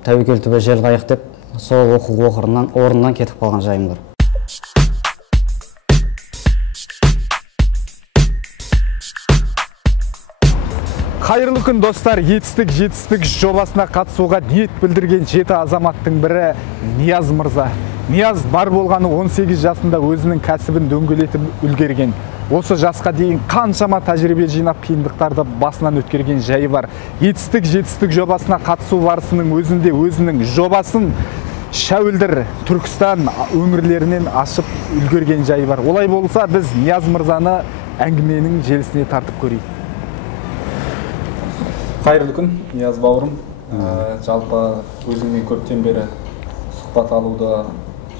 Тәуекел түбі жел қайық деп, сол оқу орнынан кетіп қалған жайым бар. Қайырлы күн достар, жетістік жобасына қатысуға ниет білдірген 7 азаматтың бірі Нияз мырза. Нияз бар болғаны 18 жасында өзінің кәсібін дөңгелетіп үлгерген. Осы жасқа дейін қаншама тәжірибе жинап қиындықтарды басынан өткерген жайы бар. Жетістік жобасына қатысу барысының өзінде өзінің жобасын Шәуілдір, Түркістан өңірлерінен ашып үлгерген жайы бар. Олай болса, біз Нияз мырзаны әңгіменің желісіне тартып көрейік. Қайырлы күн, Нияз бауырым. Жалпы өзіңмен көптен бері сұхбат алуды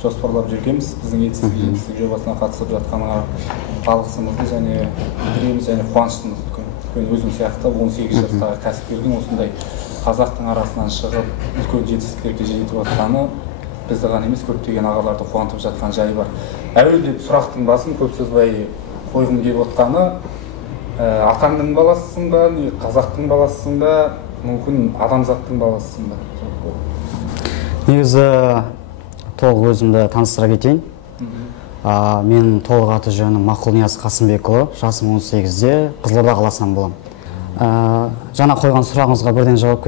жоспарлап жүргенбіз. Біздің жетістік жобасына қатысып жатқаныңа алғысымызды және білдіреміз және қуаныштымыз. Өйткені өзім сияқты 18 жастағы кәсіпкердің осындай қазақтың арасынан шығып үлкен жетістіктерге жетіп жатқаны бізді ғана емес көптеген ағаларды қуантып жатқан жайы бар. Әуелде сұрақтың басын көп сөзбай қойғым келіп отқаны, атаңның баласысың ба, қазақтың баласысың ба, мүмкін адамзаттың баласысың ба? Негізі толық өзімді таныстыра кетейін. Мен толық аты жөнім Мақұл-Нияз Қасымбекұлы, жасым 18-де, Қызылорда қаласынан боламын. Жаңа қойған сұрағыңызға бірден жауап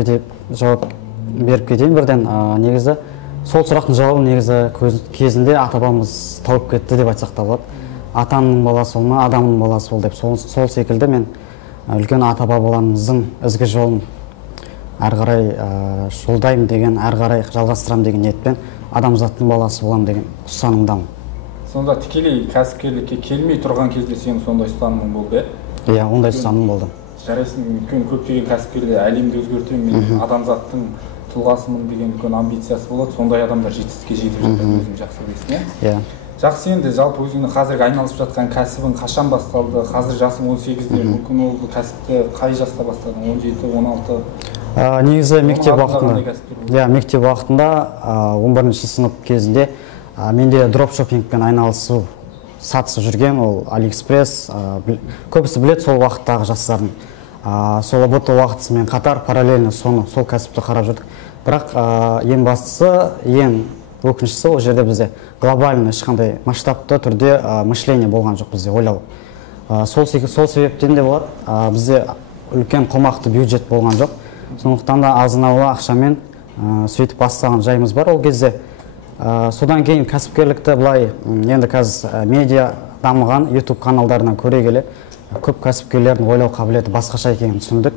беріп кетейін. Негізі сол сұрақтың жауабы негізі кезінде ата-бабамыз тауып кетті деп айтсақ та болады. Атамның баласы бол ма, адамның баласы бол деп сол секілді мен үлкен ата-бабаларымыздың ізгі жолын әрі қарай жолдаймын деген, әрі қарай жалғастырамын деген ниетпен адамзаттың баласы боламын деген ұстанымдамын. Сонда тікелей кәсіпкерлікке келмей тұрған кезде сенің сондай ұстанымың болды? Иә, ондай ұстаным болды. Жарайсың, үлкен көптеген кәсіпкерлер әлемді өзгертемін, мен адамзаттың тұлғасымын деген үлкен амбициясы болады. Сондай адамдар жетістікке жетіп жатыр, өзің жақсы білесің, иә? Жақсы, енді жалпы өзіңнің қазіргі айналысып жатқан кәсібің қашан басталды? Қазір жасың 18-де, мүмкін ол кәсіпті қай жаста бастадың? 17, 16? Негізі мектеп уақытында 11-ші сынып кезінде менде дропшоппингпен айналысу сатысы жүрген, ол Алиэкспресс, көбісі білет сол уақыттағы жастардың. Сол ұбт уақытысымен қатар параллельно сол кәсіпті қарап жүрдік. Бірақ ең бастысы, ең өкініштісі, ол жерде бізде глобальный ешқандай масштабты түрде мышление болған жоқ бізде, ойлау. Сол себептен де болады, бізде үлкен қомақты бюджет болған жоқ. Сондықтан да азын-аулақ ақшамен сөйтіп бастаған жайымыз бар ол кезде. Содан кейін кәсіпкерлікті былай, енді қазір медиа дамыған YouTube каналдарынан көре келе, көп кәсіпкерлердің ойлау қабілеті басқаша екенін түсіндік.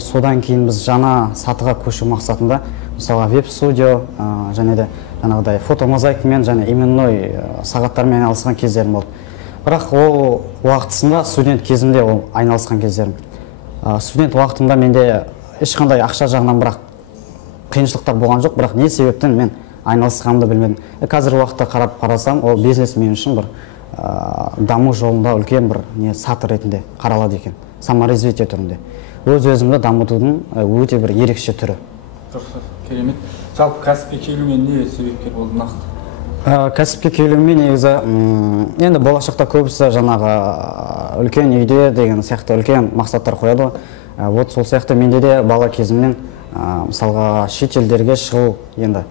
Содан кейін біз жаңа сатыға көшу мақсатында, мысалға веб-студио және де жаңағыдай фотомозаикамен және именной сағаттармен айналысқан кездерім болды. Бірақ ол уақытысында студент кезімде ол айналысқан кездерім. Студент уақытымда менде ешқандай ақша жағынан бірақ қиыншылықтар болған жоқ, бірақ не себептен мен айналысқанымды білмедім. Қазір уақытта қарасам, ол бизнес мен үшін бір даму жолында үлкен бір саты ретінде қаралады екен, саморазвитие түрінде. Өз-өзімді дамытудың өте бір ерекше түрі. Керемет. Жалпы кәсіпке келуіңе не себепкер болды нақты? Кәсіпке келуіме негізі, енді болашақта көбісі жаңағы үлкен үйде деген сияқты үлкен мақсаттар қояды. Вот сол сияқты менде де бала кезімнен мысалға шет елдерге шығу, енді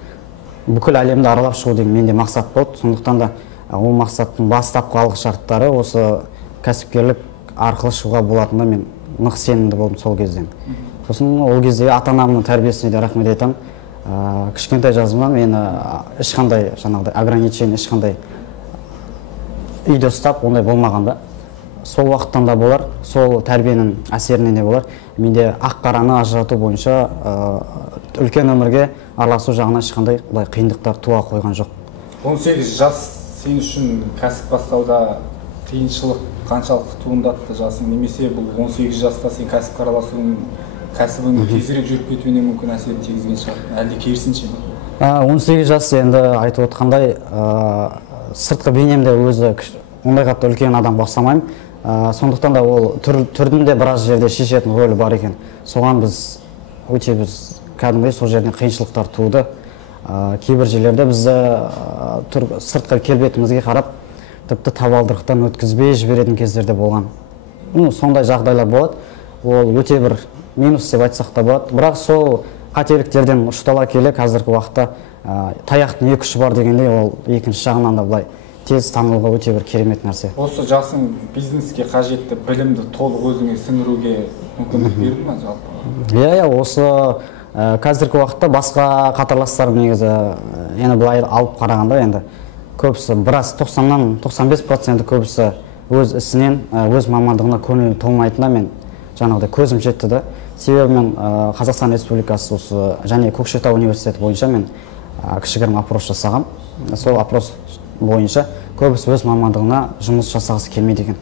бүкіл әлемді аралап шығу деген менде мақсат болды. Сондықтан да ол мақсаттың бастапқы алғы шарттары осы кәсіпкерлік арқылы шығуға болатынына мен нық сенімді болдым сол кезден. Сосын ол кезде ата-анамның тәрбиесіне де рахмет айтамын. Кішкентай жасымнан мені ешқандай жаңағыдай ограничение, ешқандай үйде ұстап, ондай болмағанда. Сол уақыттан да болар, сол тәрбиенің әсерінен де болар. Менде ақ-қараны ажырату бойынша үлкен өмірге араласу жағынан ешқандай қиындықтар туа қойған жоқ. 18 жас сен үшін кәсіп бастауда қиыншылық қаншалықты туындатты жасың, немесе бұл 18 жаста сен кәсіпке араласуың кәсібің тезірек жүріп кетуіне мүмкін әсерін тигізген шығар, әлде керісінше ме? 18 жас енді айтып отқандай, сыртқы бейнемде өзі ондай қатты үлкен адам ұқсамаймын. Сондықтан да ол түрдің де біраз жерде шешетін рөлі бар екен. Соған біз кәдімгідей сол жерден қиыншылықтар туды. Кейбір жерлерде бізді сыртқы келбетімізге қарап тіпті табалдырықтан өткізбей жіберетін кездерде болған. Сондай жағдайлар болады. Ол өте бір минус деп айтсақ та болады. Бірақ сол қателіктерден ұштала келе қазіргі уақытта таяқтың екі ұшы бар дегендей, ол екінші жағынан да былай тез танылуға өте бір керемет нәрсе. Осы жасың бизнеске қажетті білімді толық өзіңе сіңіруге мүмкіндік берді ма жалпы? Иә, осы қазіргі уақытта басқа қатарластарым негізі енді былай алып қарағанда енді көбісі біраз 90-нан 95% көбісі өз ісінен, өз мамандығына көңілі толмайтынына мен жаңағыдай көзім жетті да. Себебі мен Қазақстан Республикасы осы және Көкшетау университеті бойынша мен кішігірім опрос жасағам. Сол опрос бойынша көбісі өз мамандығына жұмыс жасағысы келмейді екен.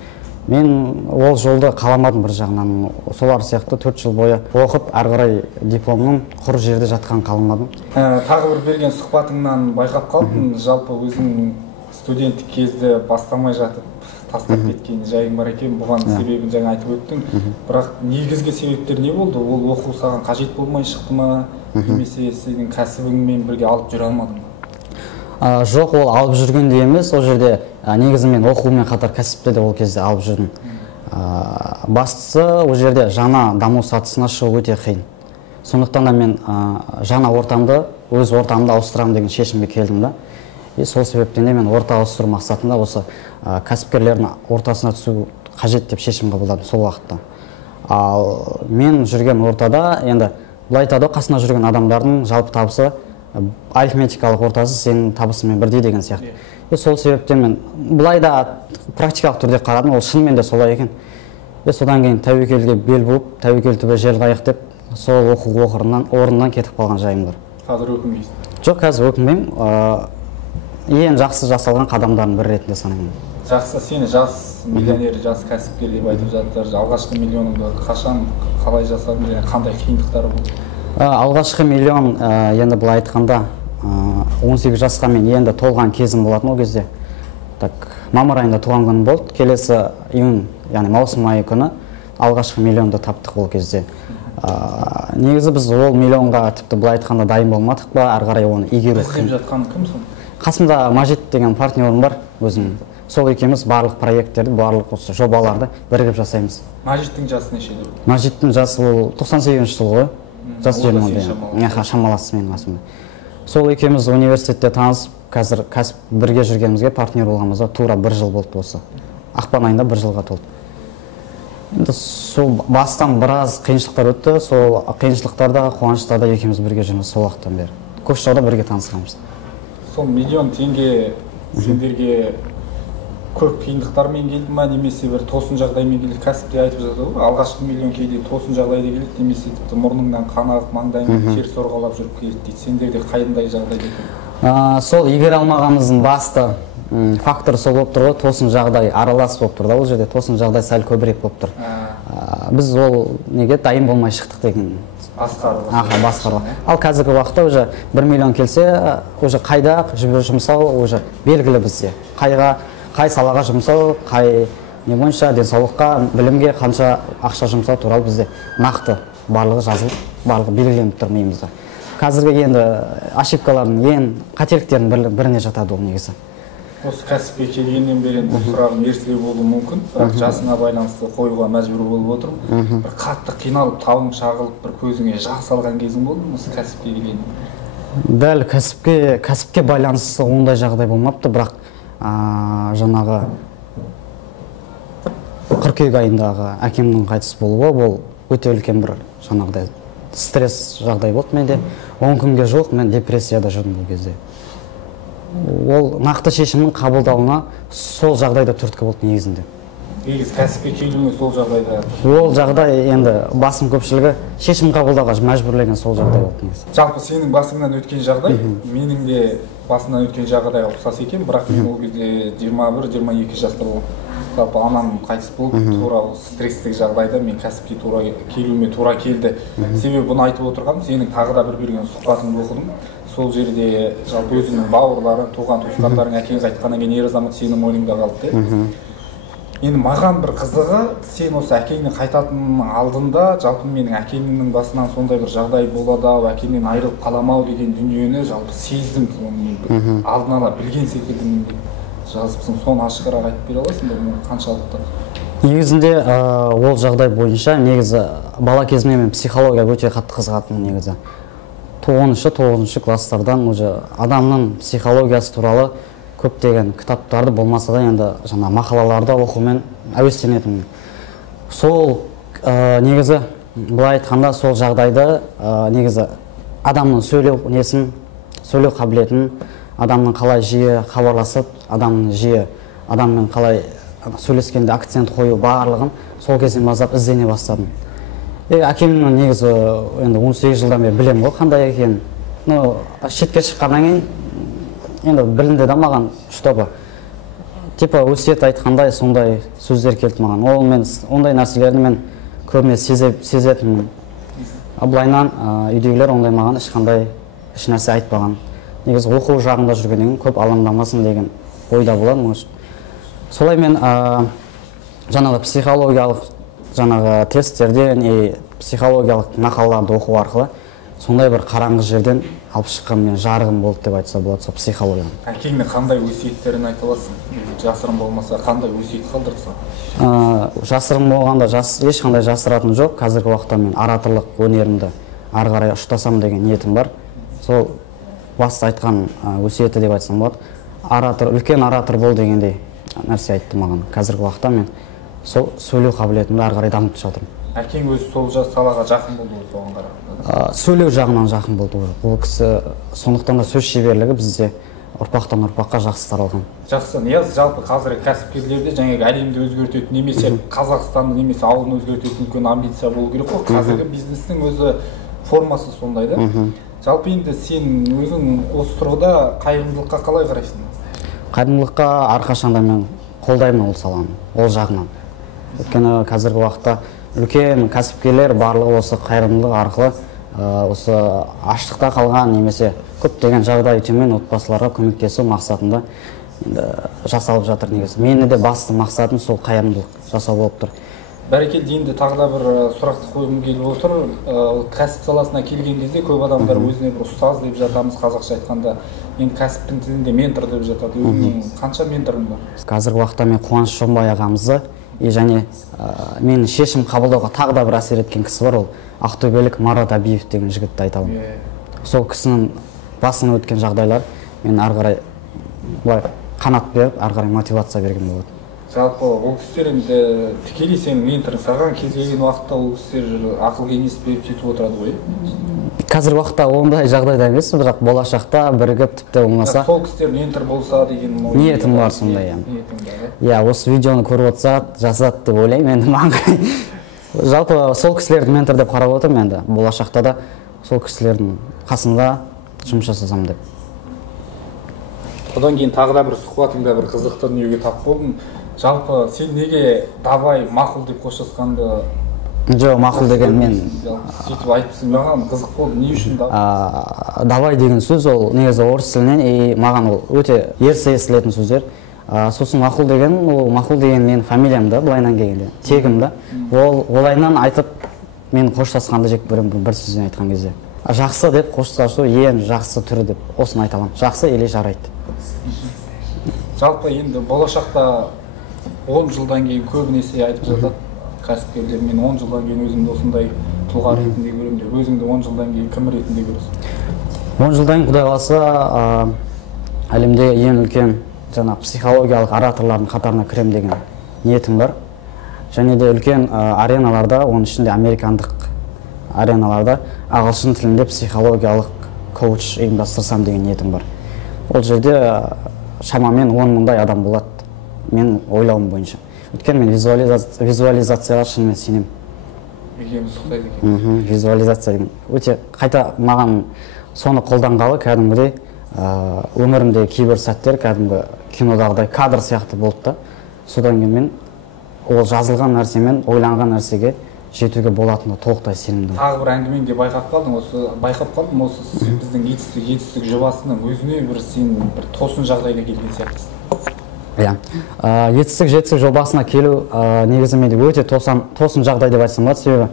Мен ол жолды қаламадым бір жағынан. Солар сияқты 4 жыл бойы оқып, ары қарай дипломның құр жерде жатқан қаламадым. Тағы бір берген сұхбатыңнан байқап қалдым, жалпы өзің студенттік кезде бастамай жатып тастап кеткен жайың бар екен. Бұған себебін жаңа айтып өттің. Бірақ негізгі себептер не болды? Ол оқу саған қажет болмай шықты ма? Немесе сенің кәсібіңмен бірге алып жүре алмадың ба? Жоқ, ол алып жүргенде емес, ол жерде негізі мен оқумен қатар кәсіпті де ол кезде алып жүрдім. Бастысы ол жерде жаңа даму сатысына шығу өте қиын. Сондықтан да мен жаңа ортамды, өз ортамды ауыстырамын деген шешімге келдім да. Сол себептен де мен орта ауыстыру мақсатында осы кәсіпкерлердің ортасына түсу қажет деп шешім қабылдадым сол уақытта. Ал мен жүрген ортада енді былай айтады, қасына жүрген адамдардың жалпы табысы арифметикалық ортасы сенің табысымен бірдей деген сияқты. Сол себептен мен былай да практикалық түрде қарадым, ол шынымен де солай екен. Содан кейін тәуекелге бел буып, тәуекел түбі жел қайық деп сол оқу орнынан кетіп қалған жайым бар. Қазір өкінбейсің? Жоқ, қазір өкінбеймін. Ең жақсы жасалған қадамдардың бірі ретінде санаймын. Жақсы, сені жас миллионер, жас кәсіпкер деп айтып жатыр. Алғашқы миллионыңды қашан, қалай жасадың және қандай қиындықтары болды? Алғашқы миллион енді былай айтқанда 18 жасқа мен енді толған кезім болатын ол кезде. Мамыр айында туған күнім болды. Келесі июнь, яғни маусым айы күні алғашқы миллионды таптық ол кезде. Негізі біз ол миллионға тіпті былай айтқанда дайын болмадық ба, ары қарай оны игеру қиын. Іздеп жатқан кім сон? Қасымда Мажит деген партнерім бар өзім. Сол екеуміз барлық проекттерді, барлық осы жобаларды бірігіп жасаймыз. Мажиттің жасы нешеде? Мажиттің жасы ол 98 жыл ғой. Жас жермінде. Шамаласы менің қасымда. Сол екеуміз университетте танысып, қазір кәсіп бірге жүргенімізге партнер болғанымызға тура 1 жыл болды осы. Ақпан айында 1 жылға толды. Енді сол бастан біраз қиыншылықтар өтті. Сол қиыншылықтарда, қуаныштарда екеуміз бірге жүрміз сол уақыттан бері. Көкшетауда бірге танысқанбыз. Сол миллион теңге сендерге көп қиындықтармен келді ма, немесе бір тосын жағдаймен келді? Кәсіпте айтып жатыр ғой, алғашқы миллион кейде тосын жағдайда келеді, немесе тіпті мұрныңнан қан ағып, маңдайыңнан тер сорғалап жүріп келеді дейді. Сендерде қандай жағдайда екен? Сол игере алмағанымыздың басты фактор сол болып тұр ғой, тосын жағдай аралас болып тұр да, ол жерде тосын жағдай сәл көбірек болып тұр. Біз ол неге дайын болмай шықтық деген. Басқару. Ал қазіргі уақытта уже 1 миллион келсе, уже қайда жұмсау уже белгілі бізде. Қай салаға жұмсау, қай не бойынша денсаулыққа, білімге қанша ақша жұмсау туралы бізде нақты барлығы жазылып, барлығы белгіленіп тұр миымызда. Қазіргі енді ошибкалардың ең қателіктердің біріне жатады ол негізі. Осы кәсіпке келгеннен бері бұл сұрағым ерсі болуы мүмкін, бірақ жасына байланысты қоюға мәжбүр болып отырмын. Бір қатты қиналып, тауың шағылып, бір көзіңе жас алған кезің болды ма осы кәсіпке келгеннен? Дәл кәсіпке байланысты ондай жағдай болмапты, бірақ жаңағы қыркүйек айындағы әкемнің қайтыс болуы ол өте үлкен бір жаңағыдай стресс жағдай болды менде. 10 күнге жуық мен депрессияда жүрдім бұл кезде. Ол нақты шешімнің қабылдауына сол жағдайда түрткі болды негізінде. Негіз кәсіпке келуіңе сол жағдайда? Ол жағдай енді басым көпшілігі шешім қабылдауға мәжбүрлеген сол жағдай болды негізі. Жалпы сенің басыңнан өткен жағдай, менің де басымнан өткен жағдайға ұқсас екен, бірақ мен ол кезде 21-22 жаста болдым. Жалпы анам қайтыс болып, тура стресстік жағдайда мен кәсіпке келуіме тура келді. Себебі бұны айтып отырғаным, сенің тағы да бір берген сұхбатыңды оқыдым. Сол жерде жалпы өзіңнің бауырларың, туған туысқандарың әкең қайтқаннан кейін ер азамат сенің мойныңда қалды. Енді маған бір қызығы, сен осы әкеңнің қайтатынның алдында, жалпы менің әкемнің басынан сондай бір жағдай болады-ау, әкемнен айырылып қаламау деген дүниені жалпы сездім. Алдын ала білген секілді жазыпсың, соны ашығырақ айтып бере аласың ба, қаншалықты? Негізінде ол жағдай бойынша негізі бала кезімнен мен психология өте қатты қызығатынмын негізі. 9-9 класстардан уже адамның психологиясы туралы көптеген кітаптарды болмаса да енді жаңа мақалаларды оқумен әуестенетінмін. Сол негізі былай айтқанда сол жағдайды негізі адамның сөйлеу қабілетін, адамның қалай жиі хабарласып, адаммен қалай сөйлескенде акцент қою барлығын сол кезден бастап іздене бастадым. Әкемнің негізі енді 18 жылдан бері білем ғой қандай екенін. Шетке шыққаннан кейін енді білінді да маған штопы. Типа өсиет айтқандай сондай сөздер келді маған. Ол мен ондай нәрселерді мен көбіне сезетінмін. Былайынан үйдегілер ондай маған ешқандай еш нәрсе айтпаған. Негізі оқу жағында жүргеннен көп алаңдамасын деген ойда болады. Солай мен жаңағы психологиялық жаңағы тесттерден, психологиялық мақалаларды оқу арқылы сондай бір қараңғы жерден алып шыққан мен жарығым болды деп айтса болады сол психологияны. Әкеңнің қандай өсиеттерін айта аласың? Жасырын болмаса қандай өсиет қалдырса? Жасырын болғанда ешқандай жасыратыны жоқ. Қазіргі уақытта мен ораторлық өнерімді ары қарай ұштасам деген ниетім бар. Сол басты айтқан өсиеті деп айтсам болады. Үлкен оратор бол дегендей нәрсе айтты маған. Қазіргі уақытта мен сол сөйлеу қабілетімді ары қарай дамытып жатырмын. Әкең өзі сол салаға жақын болды ғой соған қарағанда? Сөйлеу жағынан жақын болды ғой. Ол кісі сондықтан да сөз шеберлігі бізде ұрпақтан ұрпаққа жақсы таралған. Жақсы. Нияз, жалпы қазіргі кәсіпкерлерде жаңағы әлемді өзгертетін немесе Қазақстанды немесе ауылын өзгертетін үлкен амбиция болу керек қой. Қазіргі бизнестің өзі формасы сондай да. Жалпы енді сен өзің осы тұрғыда қайырымдылыққа қалай қарайсың? Қайырымдылыққа әрқашанда мен қолдаймын ол саланы, ол жағынан. Өйткені қазіргі уақытта үлкен кәсіпкерлер барлығы осы қайырымдылық арқылы осы аштықта қалған немесе көптеген жағдай төмен отбасыларға көмектесу мақсатында жасалып жатыр негізі. Мені де басты мақсатым сол қайырымдылық жасау болып тұр. Бәрекелді, енді тағы да бір сұрақты қойғым келіп отыр. Кәсіп саласына келген кезде көп адамдар өзіне бір ұстаз деп жатамыз, қазақша айтқанда. Енді кәсіптің тілінде ментор деп жатады. Өзіңнің қанша менторың бар? Қазіргі уақытта мен Қуаныш Шонбай ағамызды және менің шешім қабылдауға тағы да бір әсер еткен кісі бар, ол ақтөбелік Марат Абиев деген жігітті айтамын. Сол кісінің басынан өткен жағдайлар мен ары қарай қанат беріп, ары қарай мотивация берген болады. Жалпы ол кісілер енді тікелей сенің менторың, саған кез келген уақытта ол кісілер ақыл кеңес беріп сөйтіп отырады ғой? Қазіргі уақытта ондай жағдайда емес, бірақ болашақта бірігіп тіпті болмаса сол кісілер ментор болса деген ниетім бар сондай. Иә, осы видеоны көріп отырса жазады деп ойлаймын енді маған. Жалпы сол кісілерді ментор деп қарап отырмын енді. Болашақта да сол кісілердің қасында жұмыс жасасам деп. Одан кейін тағы да бір сұхбатыңда бір қызықты дүниеге тап болдым. Жалпы сен неге давай мақұл деп қоштасқанды? Жоқ, мақұл деген мен сөйтіп айтыпсың, маған қызық болды. Не үшін давай деген сөз ол негізі орыс тілінен, маған ол өте ерсі естілетін сөздер. Сосын мақұл деген менің фамилиям да, былайынан келгенде, тегім да. Олайынан айтып мен қоштасқанды жек бір сөзбен айтқан кезде. Жақсы деп қоштасу ең жақсы түрі деп осыны айта аламын. Жақсы или жарайды. Жалпы енді болашақта 10 жылдан кейін көбінесе айтып жатады кәсіпкерлер, мен 10 жылдан кейін өзімді осындай тұлға ретінде көремін деп. Өзіңді 10 жылдан кейін кім ретінде көресің? 10 жылдан кейін Құдай қаласа әлемдегі ең үлкен жаңа психологиялық ораторлардың қатарына кірем деген ниетім бар. Және де үлкен ареналарда, оның ішінде американдық ареналарда ағылшын тілінде психологиялық коуч ұйымдастырсам деген ниетім бар. Ол жерде шамамен 10 мыңдай адам болады, мен ойлауым бойынша. Өйткені мен визуализацияға шынымен сенемін. Екеуміз ұқсайды екен. Визуализация деген өте қайта маған соны қолданғалы кәдімгідей өмірімде кейбір сәттер кәдімгі кинодағыдай кадр сияқты болды да. Содан кейін мен ол жазылған нәрсемен ойланған нәрсеге жетуге болатынына толықтай сенімдімін. Тағы бір әңгімеңде байқап қалдым, осы біздің жетістік жобасының өзіне бір сен бір тосын жағдайда келген сияқтысың. Иә, жетістік жобасына келу негізі менде өте тосын жағдай деп айтсам болады, себебі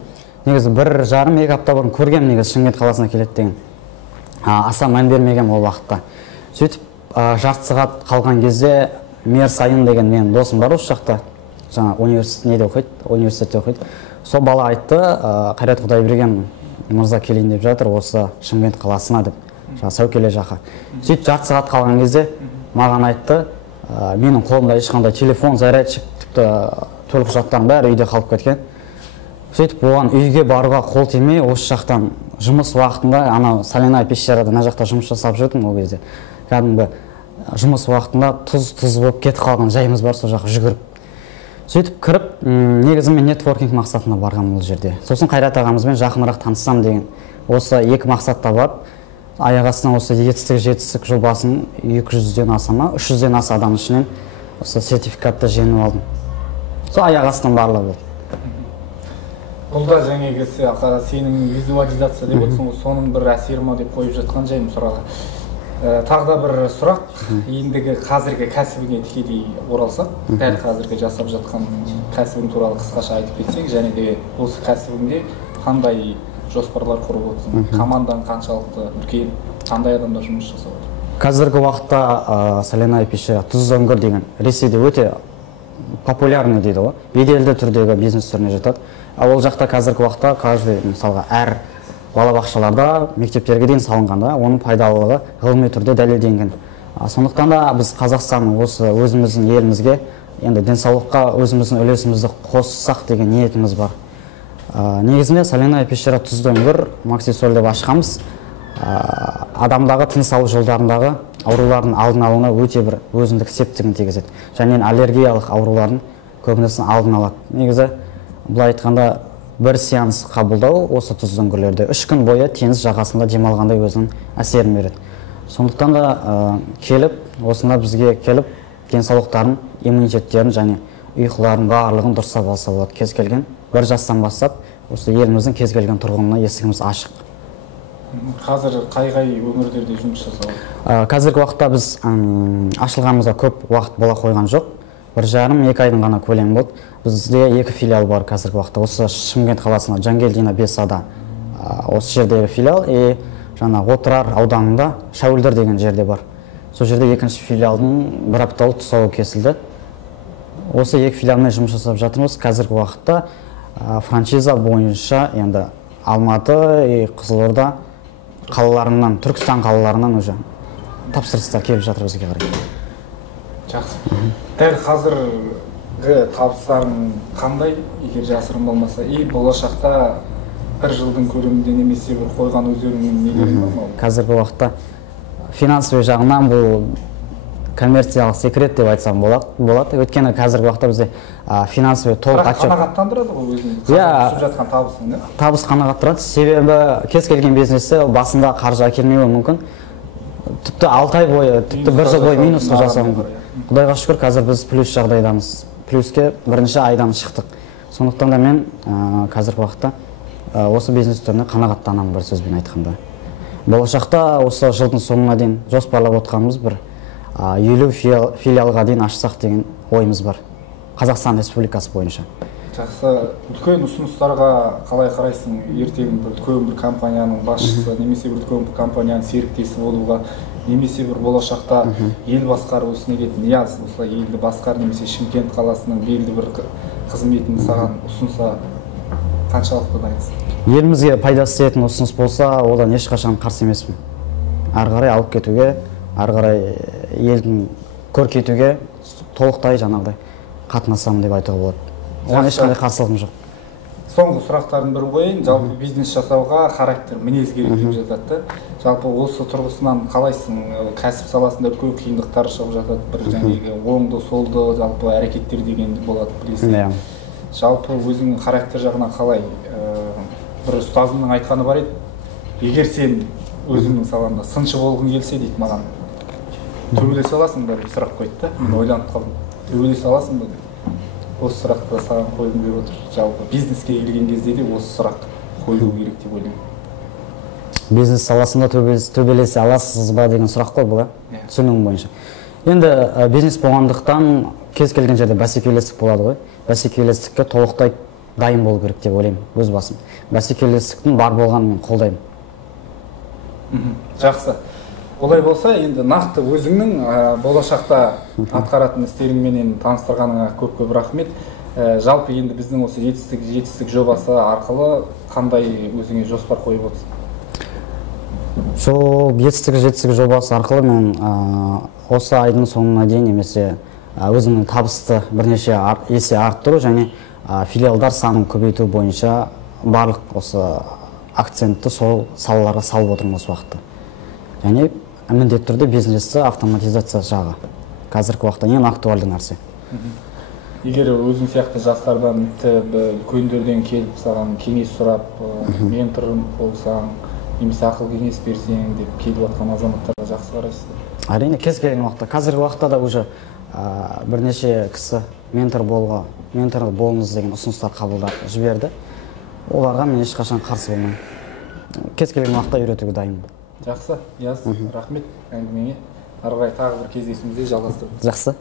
негізі 1,5-2 апта бұрын көргем негізі Шымкент қаласына келеді деген. Аса мән бермегем ол уақытта. Сөйтіп жарты сағат қалған кезде Мерсайын деген менің досым бар осы жақта, жаңа университетте оқиды. Сол бала айтты, Қайрат Құдайберген мырза келейін деп жатыр осы Шымкент қаласына деп, Сәукеле жаққа. Сөйтіп жарты сағат қалған кезде маған айтты, менің қолымда ешқандай телефон, зарядчик, тіпті төлқұжаттарым бәрі үйде қалып кеткен. Сөйтіп оған үйге баруға қол тимей, осы жақтан жұмыс уақытында, ана соляная пещерада мына жақта жұмыс жасап жүрдім ол кезде. Кәдімгі жұмыс уақытында тұз болып кетіп қалған жайымыз бар, сол жаққа жүгіріп. Сөйтіп кіріп, негізі мен нетворкинг мақсатына барғам ол жерде. Сосын Қайрат ағамызбен жақынырақ таныссам деген. Осы екі мақсатта бар. Аяқ астынан осы жетістік жобасын 200-ден аса ма, 300-ден аса адам ішінен осы сертификатты жеңіп алдым. Сол аяқ астынан барлығы болды. Бұл да жаңағы сенің визуализация деп отырсың ғой, соның бір әсері ма деп қойып жатқан жайым сұраға. Тағы да бір сұрақ, ендігі қазіргі кәсібіңе тікелей оралсақ, дәл қазіргі жасап жатқан кәсібің туралы қысқаша айтып кетсең, және де осы кәсібіңде қандай жоспарлар құрып отырсың, командаң қаншалықты үлкен, қандай адамдар жұмыс жасап отыр? Қазіргі уақытта соляная пещера, тұз үңгір деген Ресейде өте популярный дейді ғой, беделді түрдегі бизнес түріне жатады. Ол жақта қазіргі уақытта каждый мысалға әр балабақшаларда мектептерге дейін салынғанда оның пайдалылығы ғылыми түрде дәлелденген. Сондықтан да біз Қазақстан осы өзіміздің елімізге енді денсаулыққа өзіміздің үлесімізді қоссақ деген ниетіміз бар. Негізінде соляная пещера тұзды үңгір Максисоль деп ашқанбыз. Адамдағы тыныс алу жолдарындағы аурулардың алдын алуына өте бір өзіндік септігін тигізеді. Және аллергиялық аурулардың көбінесе алдын алады. Негізі былай айтқанда бір сеанс қабылдау осы тұзды үңгірлерде 3 күн бойы теңіз жағасында демалғандай өзінің әсерін береді. Сондықтан да келіп, осында бізге келіп, денсаулықтарын, иммунитеттерін және ұйқыларын барлығын дұрыстап алса болады. Кез келген бір жастан бастап, осы еліміздің кез келген тұрғынына есігіміз ашық. Қазір қай өңірлерде жұмыс жасап? Қазіргі уақытта біз ашылғанымызға көп уақыт бола қойған жоқ. 1,5-2 айдың ғана көлемі болды. Бізде 2 филиал бар қазіргі уақытта. Осы Шымкент қаласында Жангелдина Бесада осы жердегі филиал, жаңа Отырар ауданында Шәуілдір деген жерде бар. Сол жерде екінші филиалдың бір апталық тұсауы кесілді. Осы 2 филиалмен жұмыс жасап жатырмыз. Қазіргі уақытта франшиза бойынша енді Алматы, Қызылорда қалаларынан, Түркістан қалаларынан уже тапсырыстар келіп жатыр бізге қарай. Жақсы. Дәл қазіргі табыстарың қандай, егер жасырын болмаса, болашақта 1 жылдың көлемінде немесе бір қойған өздеріңнің нелерің бар ма? Қазіргі уақытта финансовый жағынан бұл коммерциялық секрет деп айтсам болады. Өйткені қазіргі уақытта бізде финансовый толық отчет. Қанағаттандырады ғой өзін түсіп жатқан табысың, не? Табыс қанағаттырады. Себебі кез келген бизнесте басында қаржы әкелмеуі мүмкін. Тіпті 6 ай бойы, тіпті 1 жыл бойы минусқа жасауы мүмкін. Құдайға шүкір, қазір біз плюс жағдайдамыз. Плюске бірінші айдан шықтық. Сондықтан да мен қазіргі уақытта осы бизнес түріне қанағаттанамын, бір сөзбен айтқанда. Болашақта осы жылдың соңына дейін жоспарлап отырғанымыз бір 50 филиалға дейін ашсақ деген ойымыз бар. Қазақстан Республикасы бойынша. Жақсы, үлкен ұсыныстарға қалай қарайсың? Ертең бір үлкен бір компанияның басшысы, немесе бір үлкен бір компанияның серіктесі болуға, немесе бір болашақта ел басқару ісіне келетін Нияз, осылай елді басқар, немесе Шымкент қаласының белді бір қызметін саған ұсынса қаншалықты дайынсың? Елімізге пайдасы тиетін ұсыныс болса, одан ешқашан қарсы емеспін. Ары қарай алып кетуге, ары қарай елдің көркейтуге толықтай жаңағыдай қатынасамын деп айтуға болады. Оған ешқандай қарсылығым жоқ. Соңғы сұрақтардың бірін қойайын. Жалпы бизнес жасауға характер, мінез керек деп жатады. Жалпы осы тұрғысынан қалайсың? Кәсіп саласында үлкен қиындықтар шығып жатады. Бір жаңағы оңды, солды, жалпы әрекеттер деген болады, білесің. Жалпы өзіңнің характер жағынан қалай? Бір ұстазымның айтқаны бар еді. Егер сен өзіңнің салаңда сыншы болғың келсе дейді маған. Төбелесе аласың ба деп сұрақ қойды да. Мен ойланып қалдым. Төбелесе аласың ба деп. Осы сұрақты саған қойғым келіп отыр. Жалпы бизнеске келген кезде де осы сұрақ қойылу керек деп ойлаймын. Бизнес саласында төбелесе аласыз ба деген сұрақ қой бұл, түсінігім бойынша. Енді бизнес болғандықтан кез келген жерде бәсекелестік болады ғой. Бәсекелестікке толықтай дайын болу керек деп ойлаймын, өз басым. Бәсекелестіктің бар болғанын мен қолдаймын. Жақсы. Олай болса, енді нақты өзіңнің болашақта атқаратын істеріңменен таныстырғаныңа көп-көп рахмет. Жалпы енді біздің осы жетістік жобасы арқылы қандай өзіңе жоспар қойып отырсың? Сол жетістік жобасы арқылы мен осы айдың соңына дейін немесе өзімнің табысты бірнеше есе арттыру және филиалдар санын көбейту бойынша барлық осы акцентті сол салаларға салып отырмын осы уақытта. Және міндетті түрде бизнесті автоматизация жағы қазіргі уақытта ең актуальды нәрсе. Егер өзің сияқты жастардан үлкендерден келіп саған кеңес сұрап, ментор болсаң, немесе ақыл кеңес берсең деп келіп жатқан азаматтарға жақсы қарайсыз? Әрине, кез келген уақытта. Қазіргі уақытта да уже бірнеше кісі ментор болыңыз деген ұсыныстар қабылдап жіберді. Оларға мен ешқашан қарсы болмаймын. Кез келген уақытта үйретуге дайынмын. Жақсы, Нияз, рахмет әңгімеңе. Ары қарай тағы бір кездесуімізде жалғастырамыз. Жақсы.